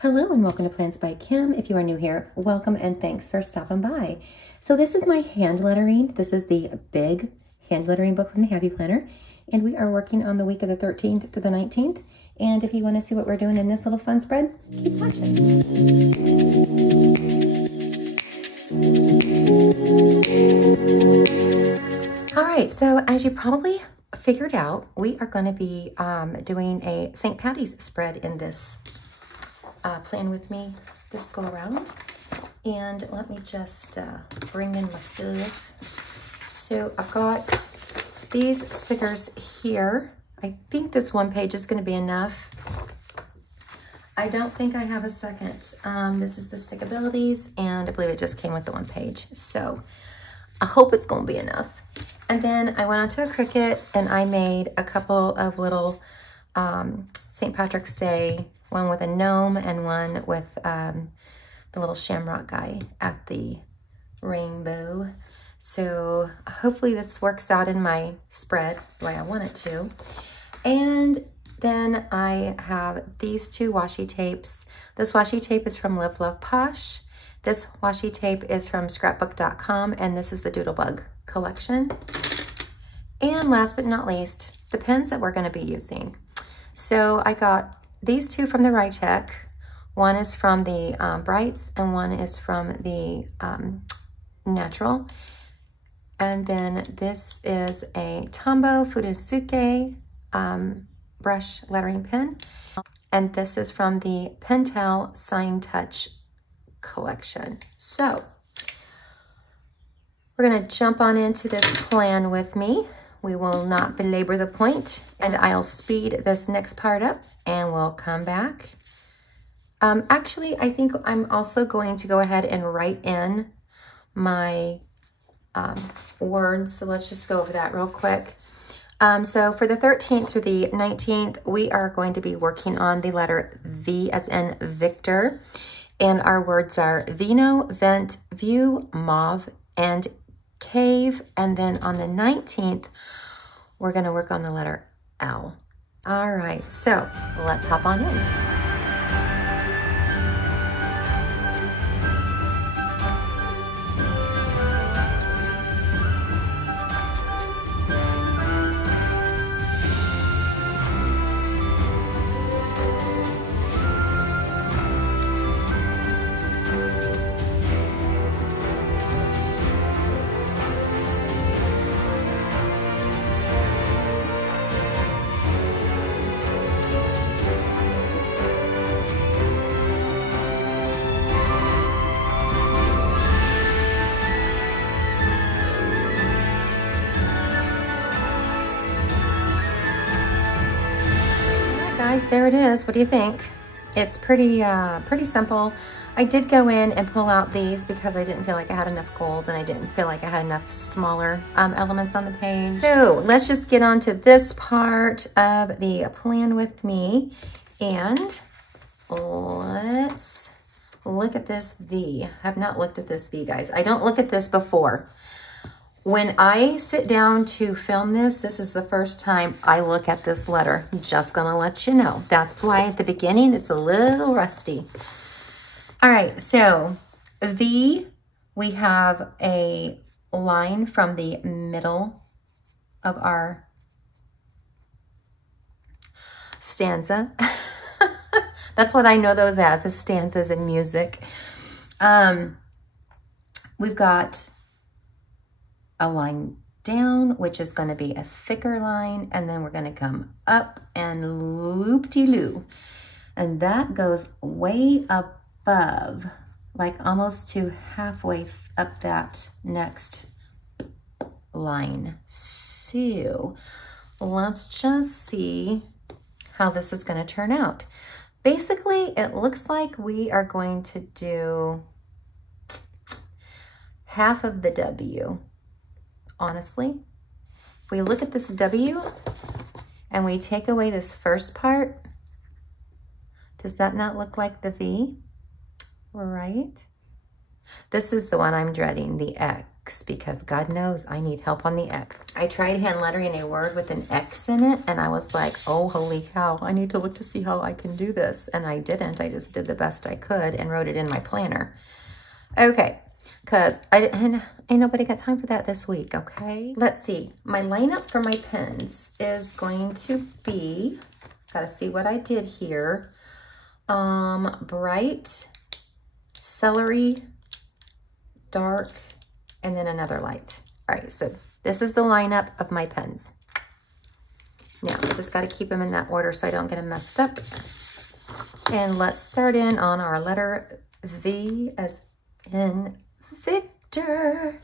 Hello and welcome to Plansbykim. If you are new here, welcome and thanks for stopping by. So this is my hand lettering. This is the big hand lettering book from the Happy Planner. And we are working on the week of the 13th to the 19th. And if you want to see what we're doing in this little fun spread, keep watching. All right, so as you probably figured out, we are going to be doing a St. Paddy's spread in this plan with me this go around. And let me just bring in my stuff. So I've got these stickers here. I think this one page is going to be enough. I don't think I have a second. This is the Stickabilities, and I believe it just came with the one page. So I hope it's going to be enough. And then I went onto a Cricut and I made a couple of little St. Patrick's Day, one with a gnome and one with the little shamrock guy at the rainbow. So hopefully this works out in my spread the way I want it to. And then I have these two washi tapes. This washi tape is from Live Love Posh. This washi tape is from scrapbook.com, and this is the Doodlebug collection. And last but not least, the pens that we're going to be using. So I got these two from the Rytech. One is from the Brights and one is from the Natural. And then this is a Tombow Furusuke brush lettering pen. And this is from the Pentel Sign Touch collection. So we're going to jump on into this plan with me. We will not belabor the point, and I'll speed this next part up and we'll come back. Actually, I think I'm also going to go ahead and write in my words. So let's just go over that real quick. So for the 13th through the 19th, we are going to be working on the letter V as in Victor. And our words are Vino, Vent, View, Mauve, and Cave. And then on the 19th, we're going to work on the letter L. All right, so let's hop on in. Guys, there it is. What do you think? It's pretty simple. I did go in and pull out these because I didn't feel like I had enough gold and I didn't feel like I had enough smaller elements on the page. So let's just get on to this part of the plan with me, and let's look at this V. I have not looked at this V, guys. I don't look at this before. When I sit down to film this, this is the first time I look at this letter. I'm just gonna let you know. That's why at the beginning it's a little rusty. All right, so V, we have a line from the middle of our stanza. That's what I know those as stanzas in music. We've got a line down, which is going to be a thicker line, and then we're going to come up and loop-de-loo. And that goes way above, like almost to halfway up that next line. So let's just see how this is going to turn out. Basically, it looks like we are going to do half of the W. Honestly, if we look at this W and we take away this first part, does that not look like the V? Right? This is the one I'm dreading, the X. X because God knows I need help on the X. I tried hand lettering a word with an X in it and I was like, oh, holy cow, I need to look to see how I can do this. And I didn't. I just did the best I could and wrote it in my planner. Okay, because ain't nobody got time for that this week, okay? Let's see. My lineup for my pens is going to be, gotta see what I did here. Bright, celery, dark, and then another light. All right, so this is the lineup of my pens. Now, I just got to keep them in that order so I don't get them messed up. And let's start in on our letter V as in Victor.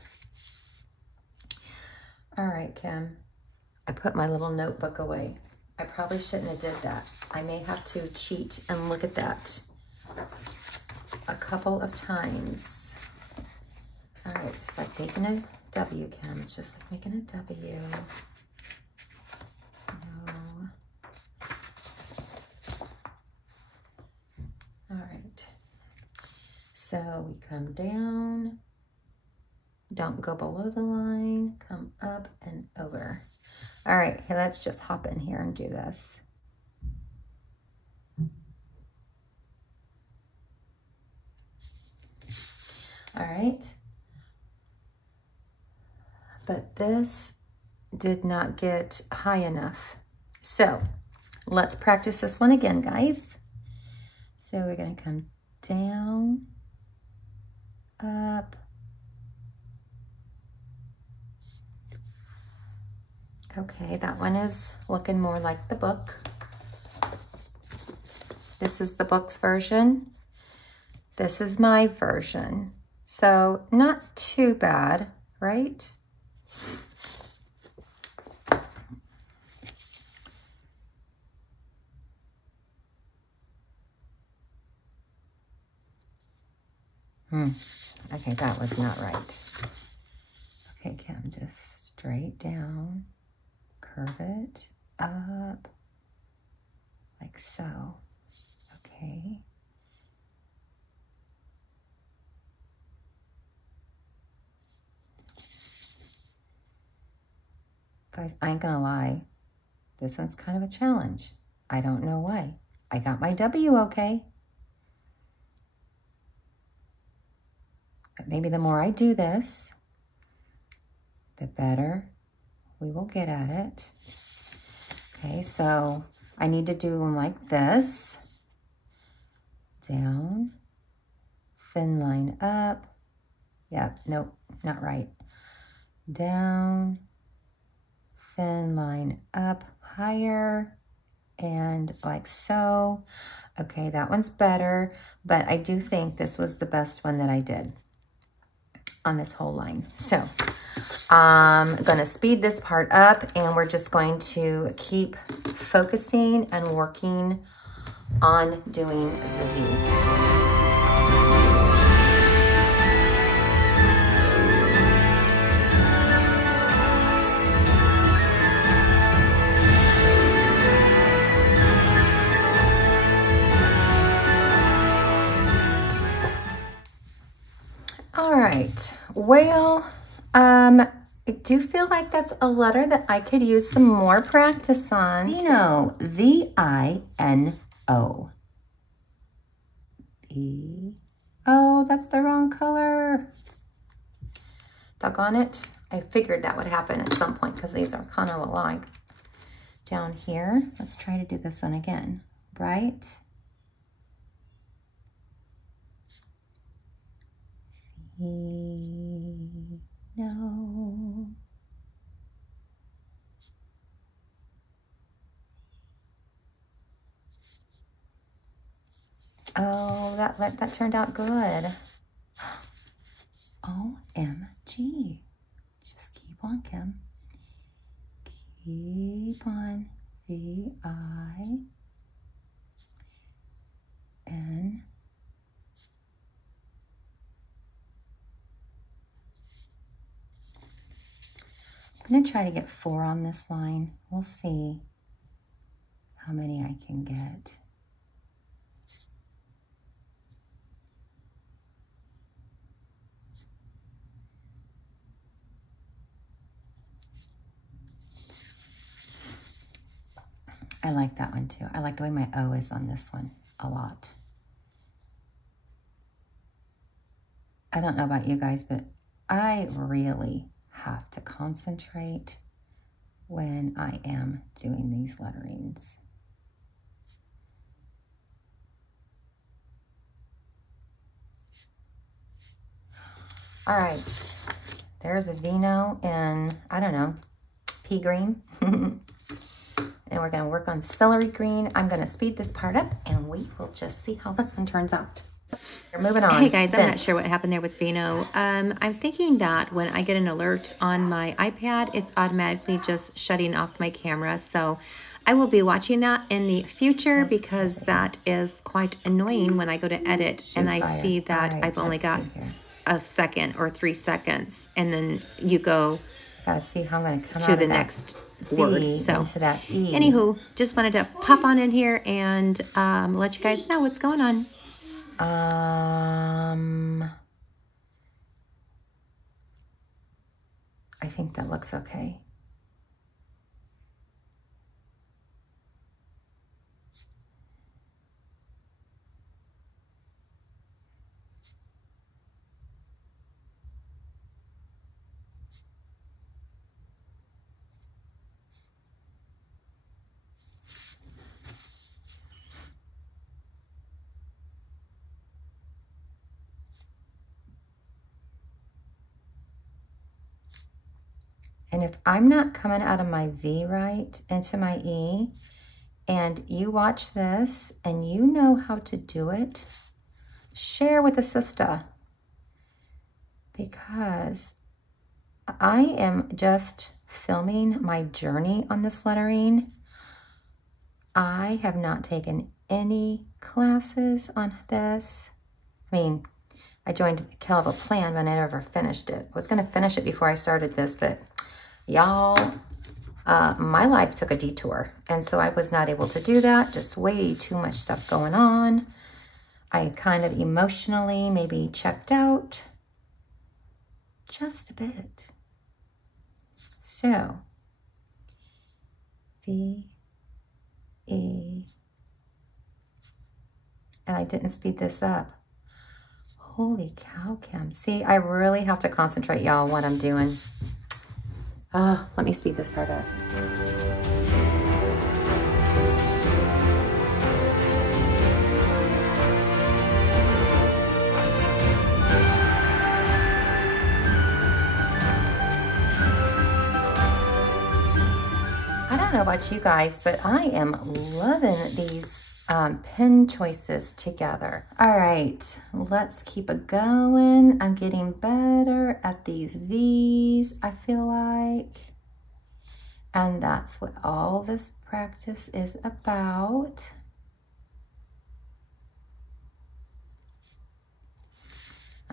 All right, Kim. I put my little notebook away. I probably shouldn't have did that. I may have to cheat and look at that a couple of times. All right, just like making a W, Kim. It's just like making a W. No. All right. So we come down. Don't go below the line. Come up and over. All right, okay, let's just hop in here and do this. All right. But this did not get high enough. So let's practice this one again, guys. So we're gonna come down, up. Okay, that one is looking more like the book. This is the book's version. This is my version. So not too bad, right? Okay, that was not right. Okay, Kim, just straight down, curve it up, like so. Okay. Guys, I ain't gonna lie. This one's kind of a challenge. I don't know why. I got my W okay. But maybe the more I do this, the better we will get at it. Okay, so I need to do them like this. Down, thin line up. Yep, nope, not right. Down, thin line up, higher, and like so. Okay, that one's better, but I do think this was the best one that I did on this whole line. So I'm gonna speed this part up and we're just going to keep focusing and working on doing the V. All right, well, I do feel like that's a letter that I could use some more practice on. Vino, V-I-N-O. Oh, that's the wrong color. Doggone it. I figured that would happen at some point because these are kind of alike. Down here, let's try to do this one again. Bright. No. Oh, that turned out good. OMG. Just keep on, Kim. Keep on. V-I-N. I'm going to try to get 4 on this line. We'll see how many I can get. I like that one too. I like the way my O is on this one a lot. I don't know about you guys, but I really have to concentrate when I am doing these letterings. All right, there's a vino in, I don't know, pea green. And we're gonna work on celery green. I'm gonna speed this part up and we will just see how this one turns out. We're moving on. Hey guys, I'm not sure what happened there with Vino. I'm thinking that when I get an alert on my iPad, it's automatically just shutting off my camera. So I will be watching that in the future because that is quite annoying when I go to edit and I see that I've only got a second or 3 seconds, and then you go gotta see how I'm gonna come to the next word. So anywho, just wanted to pop on in here and let you guys know what's going on. I think that looks okay. And if I'm not coming out of my V right into my E, and you watch this and you know how to do it, share with a sister, because I am just filming my journey on this lettering. I have not taken any classes on this. I mean, I joined Hell of a Plan, but I never finished it. I was going to finish it before I started this, but y'all, my life took a detour, and so I was not able to do that. Just way too much stuff going on. I kind of emotionally maybe checked out just a bit. So, V, E, and I didn't speed this up. Holy cow, Kim. See, I really have to concentrate, y'all, what I'm doing. Let me speed this part up. I don't know about you guys, but I am loving these pen choices together. All right, let's keep it going. I'm getting better at these V's, I feel like. And that's what all this practice is about.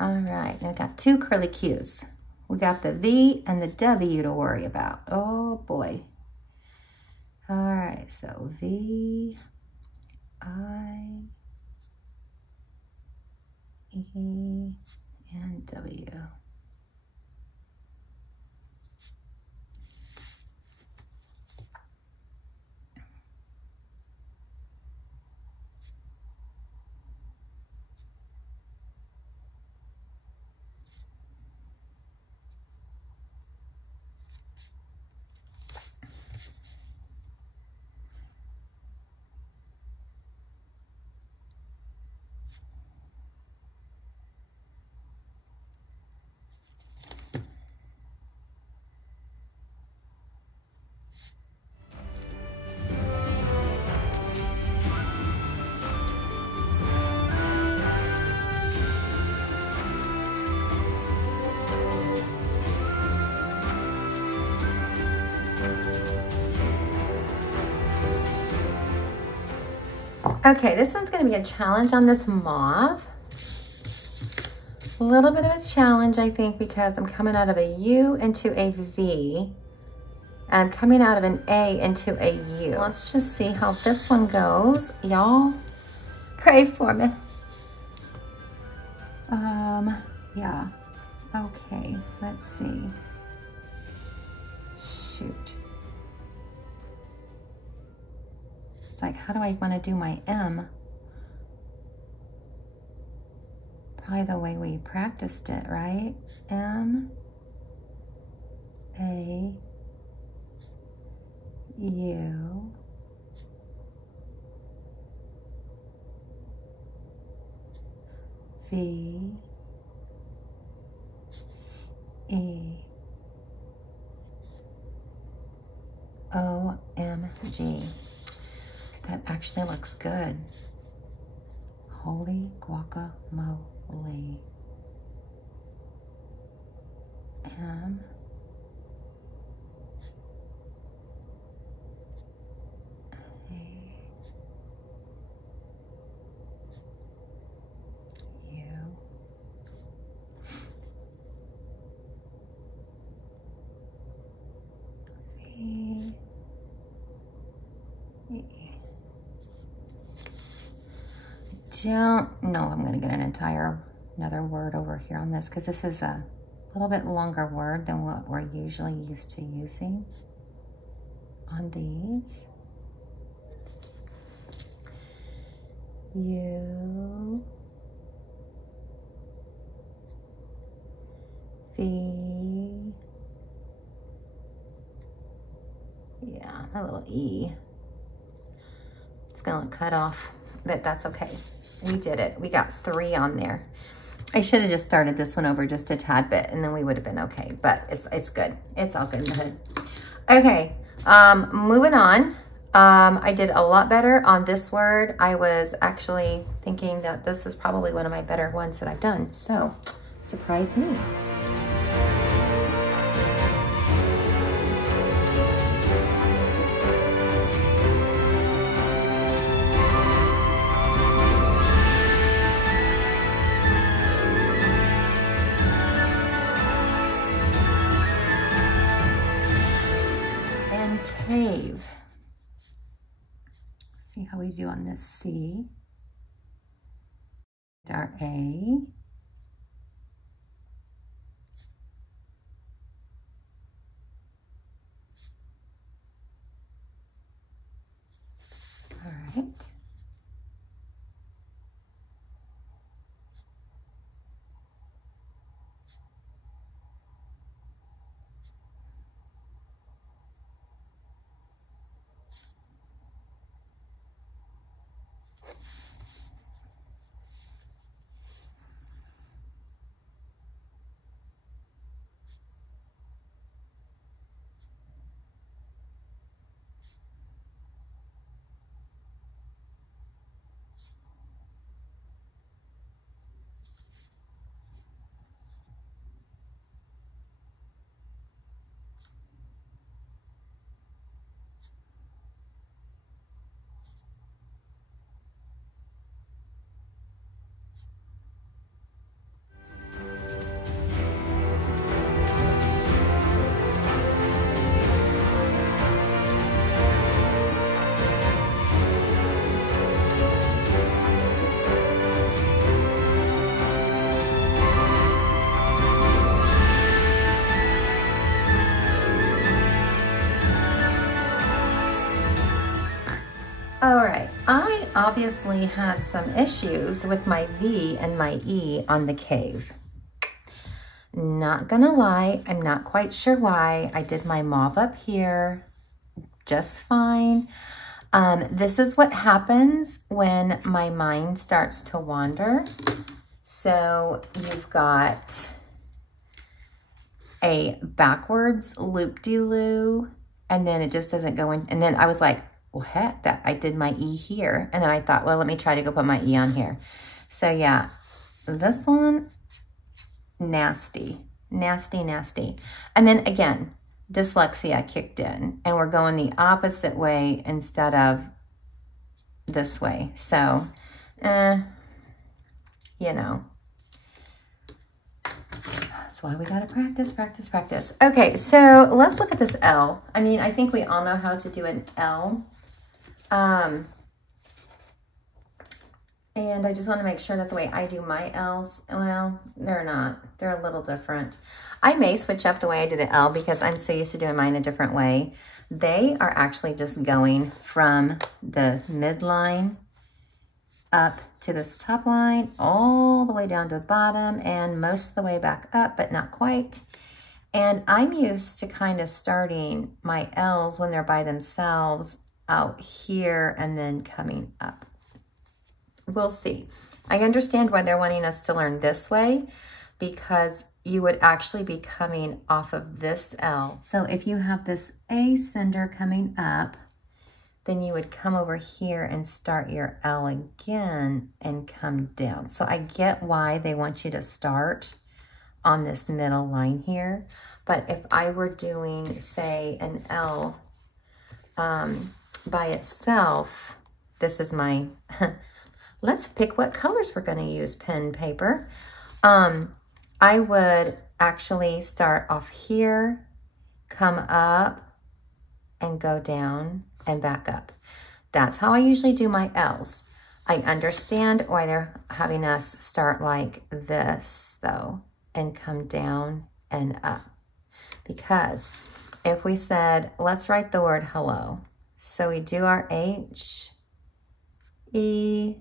All right, now I've got 2 curly Q's. We got the V and the W to worry about. Oh boy. All right, so V, I, E, and W. Okay, this one's going to be a challenge on this mauve. A little bit of a challenge, I think, because I'm coming out of a U into a V, and I'm coming out of an A into a U. Let's just see how this one goes. Y'all, pray for me. Yeah. Okay, let's see. Shoot. It's like, how do I want to do my M? Probably the way we practiced it, right? M, A, U, V, E, O, M, G. That actually looks good. Holy guacamole. M, A, U, V, E. Don't know I'm going to get another word over here on this, because this is a little bit longer word than what we're usually used to using on these. U, V, yeah, a little E. It's gonna cut off, but that's okay. We did it. We got 3 on there. I should have just started this one over just a tad bit, and then we would have been okay, but it's good. It's all good in the hood. Okay, moving on. I did a lot better on this word. I was actually thinking that this is probably one of my better ones that I've done, so surprise me. Cave. See how we do on this C. Our A. All right. All right, I obviously had some issues with my V and my E on the cave. Not gonna lie, I'm not quite sure why. I did my mauve up here just fine. This is what happens when my mind starts to wander. So you've got a backwards loop-de-loo, and then it just doesn't go in. And then I was like, well, heck, that I did my E here. And then I thought, well, let me try to go put my E on here. So yeah, this one, nasty, nasty, nasty. And then again, dyslexia kicked in, and we're going the opposite way instead of this way. So, you know, that's why we gotta practice, practice, practice. Okay, so let's look at this L. I mean, I think we all know how to do an L. And I just want to make sure that the way I do my L's, well, they're not. They're a little different. I may switch up the way I do the L because I'm so used to doing mine a different way. They are actually just going from the midline up to this top line, all the way down to the bottom and most of the way back up, but not quite. And I'm used to kind of starting my L's when they're by themselves out here and then coming up. We'll see. I understand why they're wanting us to learn this way, because you would actually be coming off of this L. So if you have this A cinder coming up, then you would come over here and start your L again and come down. So I get why they want you to start on this middle line here. But if I were doing, say, an L by itself, this is my, let's pick what colors we're gonna use, pen, paper. I would actually start off here, come up, and go down and back up. That's how I usually do my L's. I understand why they're having us start like this though and come down and up. Because if we said, let's write the word hello. So we do our H, E.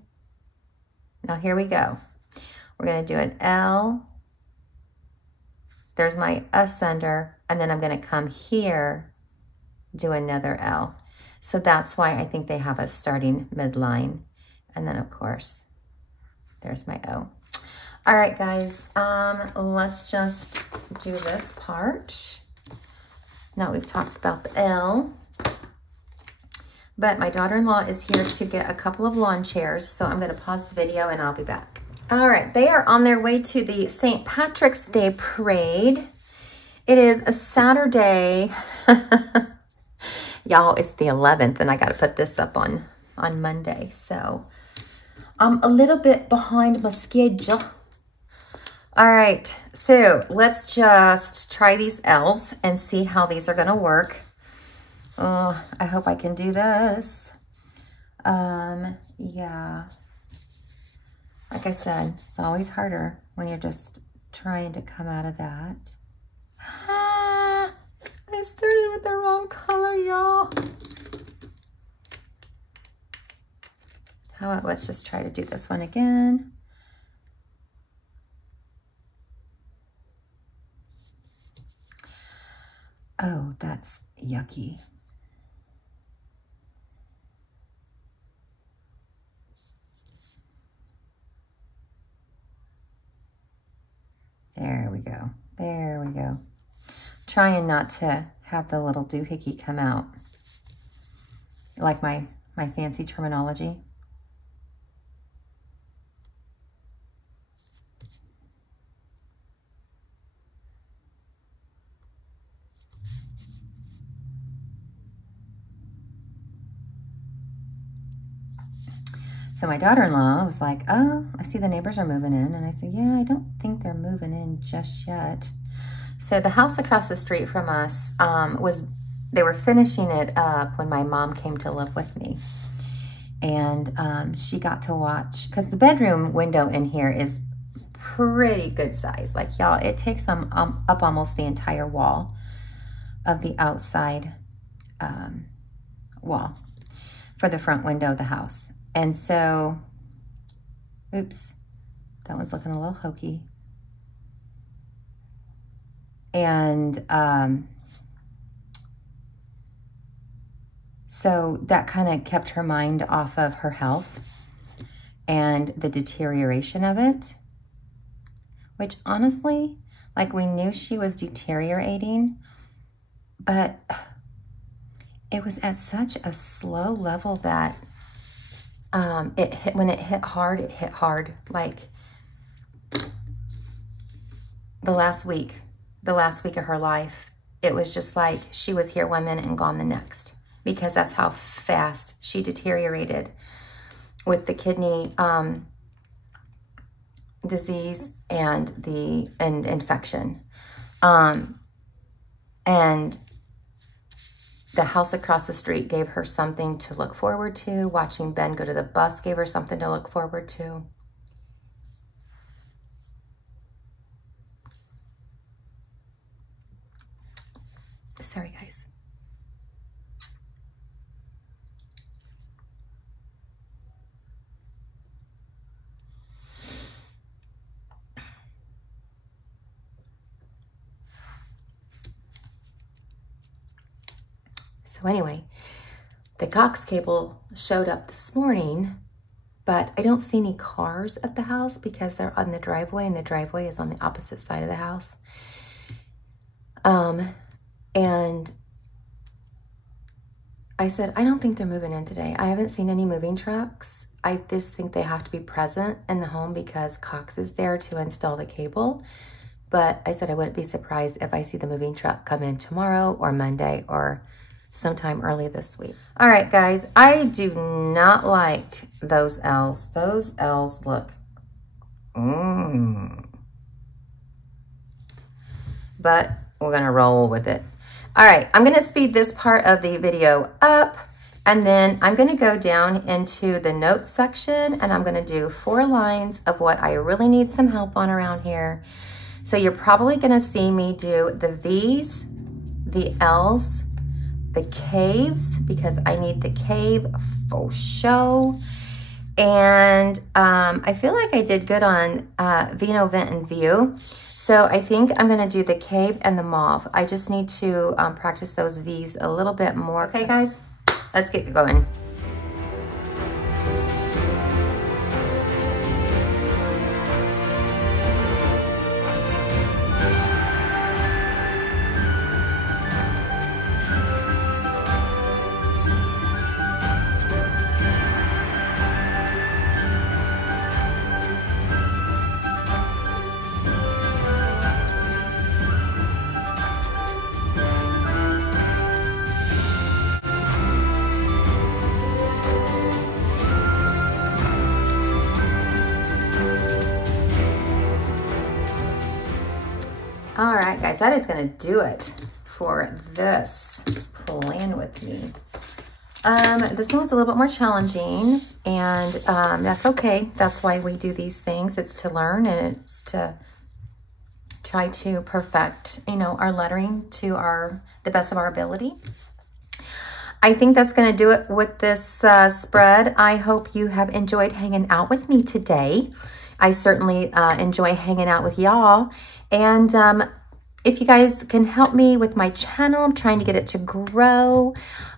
Now here we go. We're gonna do an L. There's my ascender, and then I'm gonna come here, do another L. So that's why I think they have us starting midline. And then of course, there's my O. All right, guys, let's just do this part. Now we've talked about the L, but my daughter-in-law is here to get a couple of lawn chairs. So I'm gonna pause the video and I'll be back. All right, they are on their way to the St. Patrick's Day Parade. It is a Saturday. Y'all, it's the 11th and I got to put this up on Monday. So I'm a little bit behind my schedule. All right, so let's just try these L's and see how these are going to work. Oh, I hope I can do this. Yeah. Like I said, it's always harder when you're just trying to come out of that. I started with the wrong color, y'all. How about let's just try to do this one again. Oh, that's yucky. There we go. There we go. Trying not to have the little doohickey come out. Like my fancy terminology. So my daughter-in-law was like, oh, I see the neighbors are moving in. And I said, yeah, I don't think they're moving in just yet. So the house across the street from us they were finishing it up when my mom came to live with me. And she got to watch, because the bedroom window in here is pretty good size. Like, y'all, it takes them up almost the entire wall of the outside wall for the front window of the house. And so, oops, that one's looking a little hokey. And so that kind of kept her mind off of her health and the deterioration of it, which honestly, like, we knew she was deteriorating, but it was at such a slow level that when it hit hard. Like the last week of her life, it was just like she was here one minute and gone the next, because that's how fast she deteriorated with the kidney disease and the infection. And the house across the street gave her something to look forward to. Watching Ben go to the bus gave her something to look forward to. Sorry, guys. So anyway, the coax cable showed up this morning, but I don't see any cars at the house because they're on the driveway, and the driveway is on the opposite side of the house. And I said, I don't think they're moving in today. I haven't seen any moving trucks. I just think they have to be present in the home because Cox is there to install the cable. But I said I wouldn't be surprised if I see the moving truck come in tomorrow or Monday or sometime early this week. All right, guys, I do not like those L's. Those L's look, but we're gonna roll with it. All right, I'm gonna speed this part of the video up, and then I'm gonna go down into the notes section, and I'm gonna do 4 lines of what I really need some help on around here. So you're probably gonna see me do the V's, the L's, the caves, because I need the cave for show. And I feel like I did good on Vino, Vent, and View. So I think I'm gonna do the cave and the mauve. I just need to practice those V's a little bit more. Okay, guys, let's get going. All right, guys, that is gonna do it for this plan with me. This one's a little bit more challenging, and that's okay. That's why we do these things. It's to learn, and it's to try to perfect, you know, our lettering to the best of our ability. I think that's gonna do it with this spread. I hope you have enjoyed hanging out with me today. I certainly enjoy hanging out with y'all. And if you guys can help me with my channel, I'm trying to get it to grow.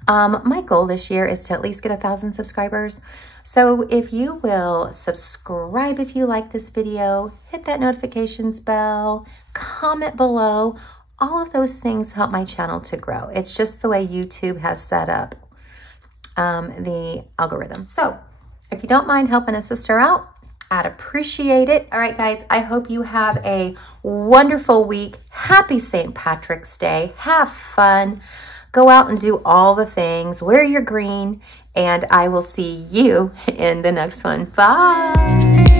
My goal this year is to at least get 1,000 subscribers. So if you will subscribe if you like this video, hit that notifications bell, comment below. All of those things help my channel to grow. It's just the way YouTube has set up the algorithm. So if you don't mind helping a sister out, I'd appreciate it. All right, guys, I hope you have a wonderful week. Happy St. Patrick's Day. Have fun. Go out and do all the things. Wear your green, and I will see you in the next one. Bye.